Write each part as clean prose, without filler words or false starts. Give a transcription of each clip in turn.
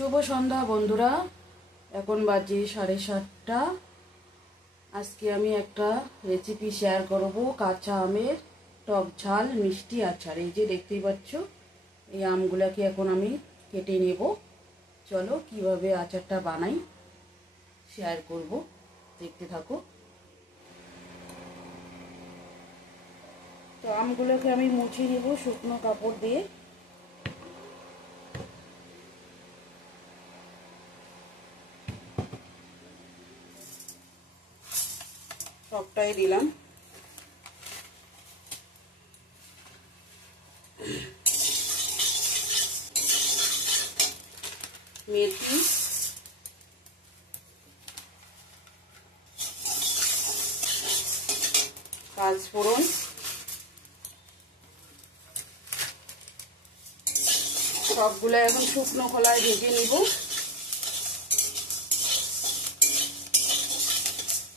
শুভ সন্ধ্যা বন্ধুরা। এখন বাজে 7:30। আজকে আমি একটা রেসিপি শেয়ার করব, কাঁচা আমের টক ঝাল মিষ্টি আচার। এই যে দেখতেই পাচ্ছ, এই আমগুলোকে এখন আমি কেটে নেব। চলো কিভাবে আচারটা বানাই শেয়ার করব, দেখতে থাকো। তো আমগুলোকে আমি মুছে নেব শুকনো কাপড় দিয়ে। সবটাই দিলাম। মেথি, পাঁচফোড়ন, সবগুলো এখন শুকনো খোলায় ভেজে নিব।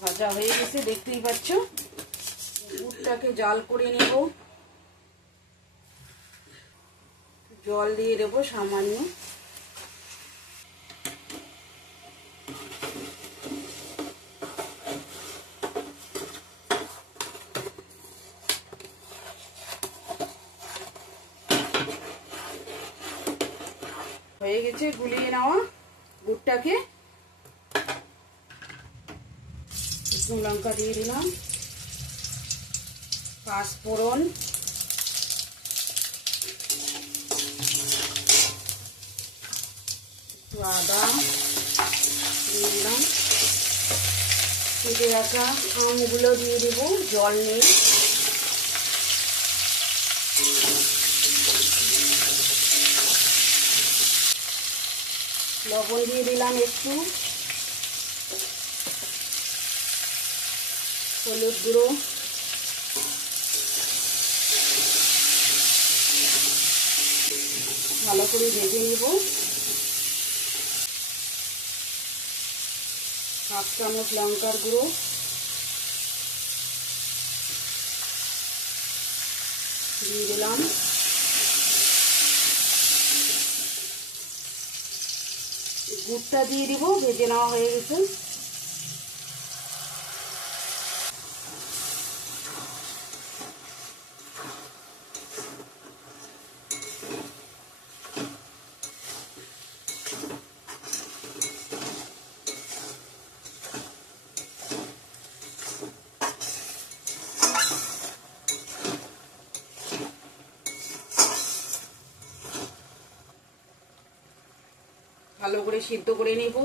ভাজা হয়ে গেছে দেখতেই পাচ্ছ। গুড়টাকে জাল করে নেব, জল দিয়ে দেবো সামান্য। হয়ে গেছে গুলিয়ে নেওয়া গুড়টাকে। শুকনো লঙ্কা দিয়ে দিলাম, পাঁচফোড়ন, একটু আদা দিয়ে দিলাম, কেটে রাখা আমগুলো দিয়ে দেব জল নেই। লবণ দিয়ে দিলাম একটু, হলুদ গুঁড়ো, ভালো করে ভেজে নেব। হাফ চামচ লঙ্কার গুঁড়ো, দিয়ে দিলাম। গুড়টা দিয়ে দিব, ভেজে নেওয়া হয়ে গেছে। ভালো করে সিদ্ধ করে নেব।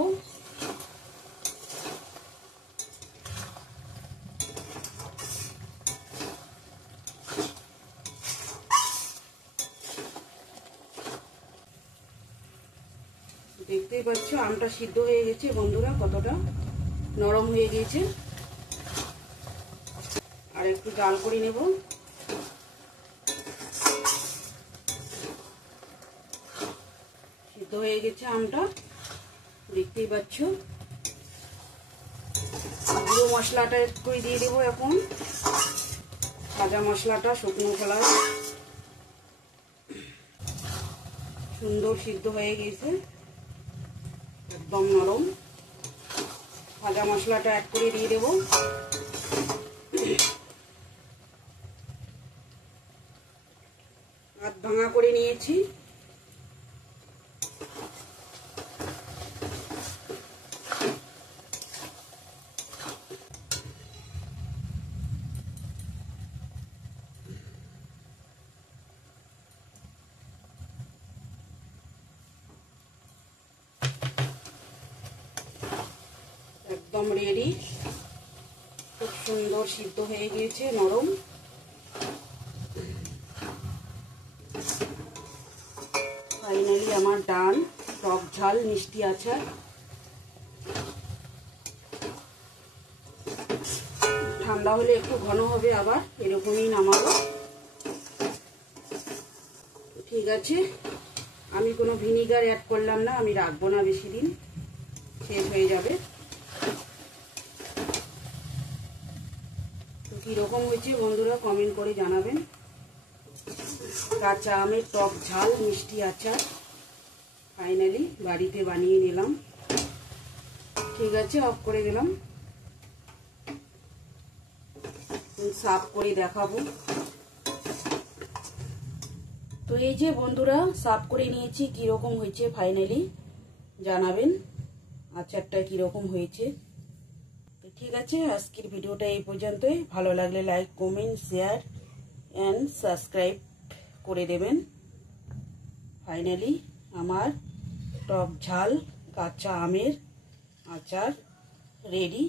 দেখতেই পাচ্ছ আমটা সিদ্ধ হয়ে গেছে বন্ধুরা, কতটা নরম হয়ে গিয়েছে। আর একটু জাল করে নেব। সিদ্ধ হয়ে গেছে আমটা, দেখতেই পাচ্ছ। গুঁড়ো মশলাটা একটু করে দিয়ে দেবো এখন, ভাজা মশলাটা শুকনো খোলায়। সুন্দর সিদ্ধ হয়ে গেছে, একদম নরম। ভাজা মশলাটা অ্যাড করে দিয়ে দেবো। আধ ভাঙা করে নিয়েছি। একদম রেডি, খুব সুন্দর সিদ্ধ হয়ে গিয়েছে, নরম। ফাইনালি আমার ডান টক ঝাল মিষ্টি আচার। ঠান্ডা হলে একটু ঘন হবে, আবার এরকমই নামাবো। ঠিক আছে, আমি কোনো ভিনিগার অ্যাড করলাম না, আমি রাখবো না বেশি দিন, শেষ হয়ে যাবে। তো কীরকম হয়েছে বন্ধুরা কমেন্ট করে জানাবেন। কাঁচা আমের টক ঝাল মিষ্টি আচার। ফাইনালি বাড়িতে বানিয়ে নিলাম। ঠিক আছে, অফ করে দিলাম। সার্ভ করে দেখাবো। তো এই যে বন্ধুরা, সার্ভ করে নিয়েছি। কিরকম হয়েছে ফাইনালি জানাবেন, আচারটা কিরকম হয়েছে। তো ঠিক আছে, আজকের ভিডিওটা এই পর্যন্তই। ভালো লাগলে like, comment, share and subscribe করে দেবেন। ফাইনালি আমার টক ঝাল কাঁচা আমের আচার রেডি।